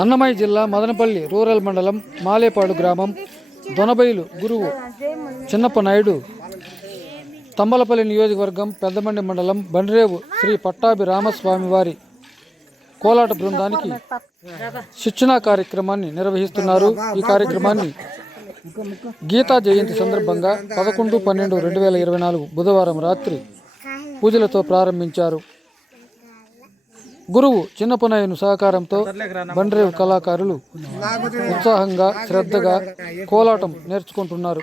అన్నమయ్య జిల్లా మదనపల్లి రూరల్ మండలం మాలేపాడు గ్రామం దొనబైలు గురువు చిన్నప్ప నాయుడు. తంబలపల్లి నియోజకవర్గం పెద్దమండి మండలం బండ్రేవు శ్రీ పట్టాభి రామస్వామి వారి కోలాట బృందానికి శిక్షణా కార్యక్రమాన్ని నిర్వహిస్తున్నారు. ఈ కార్యక్రమాన్ని గీతా జయంతి సందర్భంగా పదకొండు పన్నెండు రెండు వేల ఇరవై నాలుగు బుధవారం రాత్రి పూజలతో ప్రారంభించారు. గురువు చిన్నపనాయను సహకారంతో బండ్రేవు కళాకారులు ఉత్సాహంగా శ్రద్ధగా కోలాటం నేర్చుకుంటున్నారు.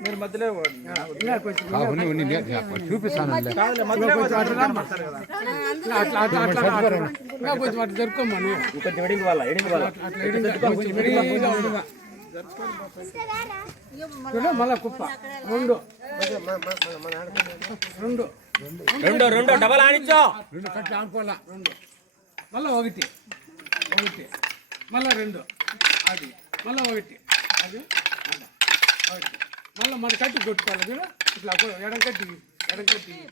మీరు మధ్యలో మళ్ళా కుప్ప రెండు రెండు రెండు రెండు డబల్ ఆడించో రెండు కట్లు ఆడుకోవాలా రెండు మళ్ళీ ఒకటి. ఒకటి. మళ్ళా రెండు. అది. మళ్ళీ ఒకటి. అది. ఒకటి. మళ్ళీ మన కట్టి కొట్టుకోవాలి. చూడు ఇట్లా ఎడం కట్టి. ఎడం కట్టి.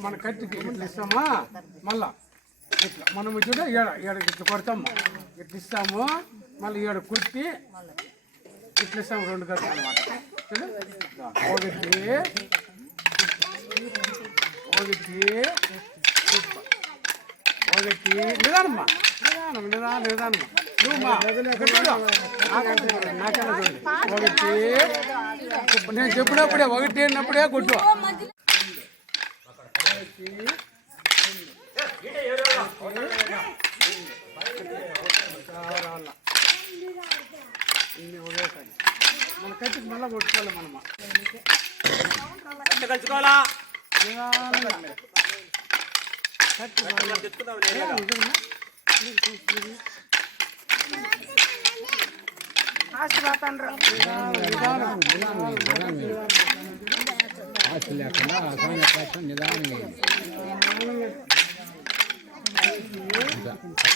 మన కట్టికి ఇట్లా ఇస్తామా? మళ్ళా. ఇట్లా. మనము చూడ ఏడ ఏడ ఇట్లా కొడతాము ఇట్లా ఇస్తాము. మళ్ళీ ఏడ కుట్టి ఇట్లా ఇస్తాము. రెండు కట్టు అనమాట ఒకటి. ఒకటి. ఒకటి. నిదానమ్మా. ఒకటి నేను చెప్పినప్పుడే ఒకటి అన్నప్పుడే కొట్టు మన కట్టికి మళ్ళీ కొట్టుకోవాలి మనమా కలుసుకోవాలా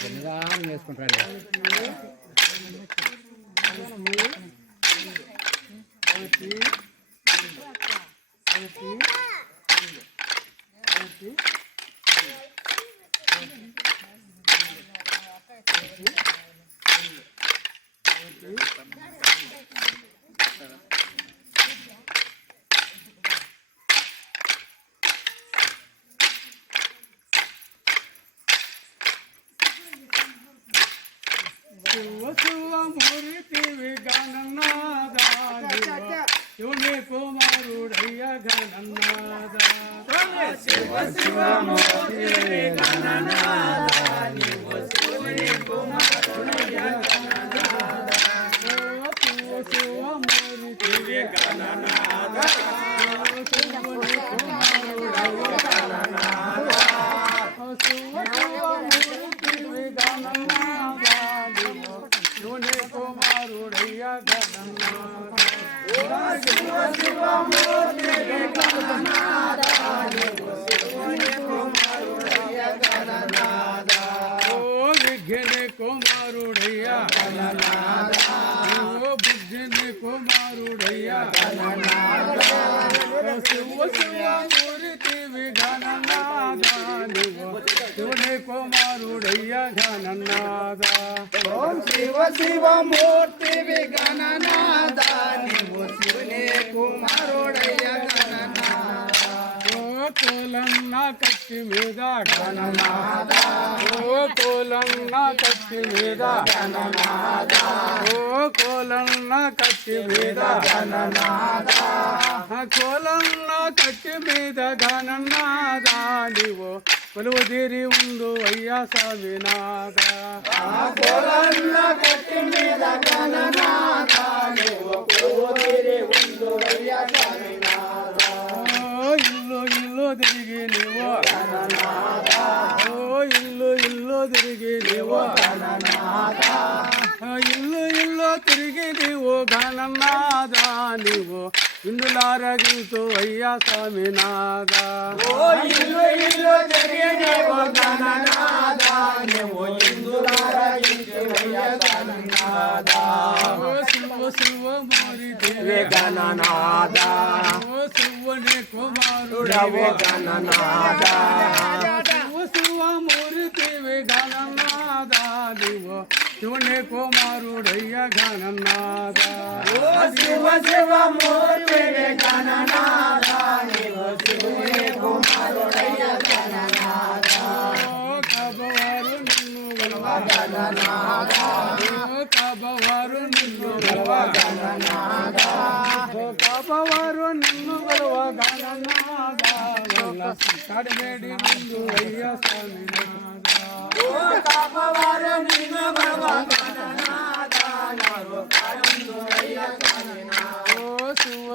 నిదానం చేసుకుంటాడు శివ శివ మూర్తివి గణనాదాని శివుని కుమారుడయ్య గణనాద శివ శివ మూర్తివి గణనాదాని కుమారుడయ్యా గణనాద శివ శివ మూర్తివి గణనాద శివుని కుమారుడయ్య గణనాద ఓం శివ శివ మూర్తి విగణనాద నీవు శివుని కుమారుడయ్య కోలన్న కత్తి మీద ఓ కోలన్న కత్తి మీద ఓ కోలన్న కత్తి మీద గణనాద కోలన్న కత్తి మీద గణనాద నీవు కొలువుదిరి ఉందో అయ్యా స్వామినాథ. కోలన్న కట్టి మీద గణనాథ నీవు కొలువుతీరి ఉందో అయ్యా స్వామినాథ. ఓ తిరిగి నీవు ఓ ఇల్లు ఇల్లు తిరిగి నీవు ఇల్లు ఇల్లు తిరిగి నీవు ఘననాదా నీవు ఇందులారగించు అయ్యా స్వామినాథ. ఓ శివ శివ మోరి దేవి గణనాద ఓ శివుని కుమారుడు. రవ గణనాద శివ శివ మోరి దేవి గణనాథ నీవు శివుని కుమారుడయ్య గణనాథ ఓ శివ శివ మూర్తిని గణనాథ నీవు శివుని కుమారుడయ్య గణనాథ. ఓ నిన్ను గణనాథ ఓ నిన్ను గణనాథ ఓ నిన్ను గణనాథ కడిమేడి ముందు అయ్య స్వామినాథ ఓ నిన్ను గణనాథ